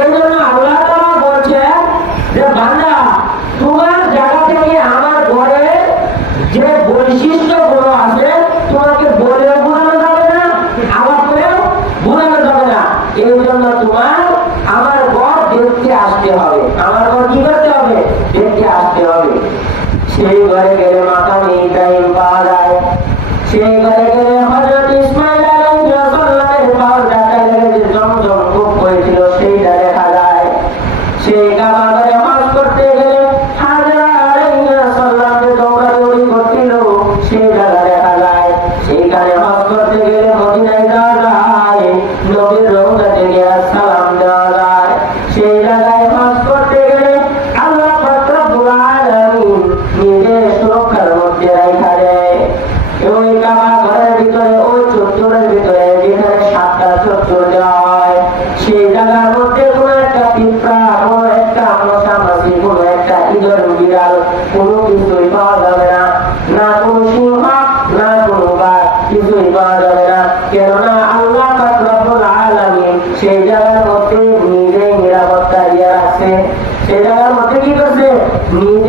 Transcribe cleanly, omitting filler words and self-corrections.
এই জন্য আল্লাহ তাআলা বলছেন যে বান্দা তোমার জায়গা থেকে আমার ঘরে যে বৈশিষ্ট্যগুলো আছে তোমাকে বলে বোঝানো যাবে না, আবার করেও বোঝানো যাবে না। এই জন্য তোমার আমার ঘর দেখতে আসতে হবে, আমার ঘর কি করতে হবে? দেখতে আসতে হবে। সেই ঘরে গেলে মাকামে ইব্রাহিম পাওয়া যায়, সেই ঘরে গেলে হযরত ইসমাঈল আলাইহিস সালামের পাওয়ার দেখা লেগে জমজম কূপ হয়েছিল সেইটা দেখা যায়। সেই কাবা ঘরে হজ করতে গেলে হাজরা আলাইহিস সালামকে দৌড়াদৌড়ি করছিল সেই জায়গা দেখা যায়। সেইখানে হজ করতে গেলে মদিনায় যাওয়া যায়, নবীর রওজাতে গিয়ে সালাম দেওয়া যায়। সেই জায়গায় হজ করতে গেলে আল্লাহ পাক রব্বুল আলামিন নিজে সুরক্ষার মধ্যে রাখা দেয়। ওই কাবা ঘরের ভিতরে ওই চত্বরের ভিতরে যেখানে 7টা চত্বর দেওয়া হয় সেই জায়গার মধ্যে কোনো একটা পিঁপড়া, কোনো একটা মশা মাছি, কোনো একটা ইঁদুর বিড়াল কোনো কিছুই পাওয়া যাবে না, না কোনো সিংহ না কোনো বাঘ, কিছুই পাওয়া যাবে না। কেননা আল্লাহ পাক রব্বুল আলামিন সেই জায়গার মধ্যে নিজেই নিরাপত্তা দিয়ে রাখছে। সেই জায়গার মধ্যে কি করছে? নিজে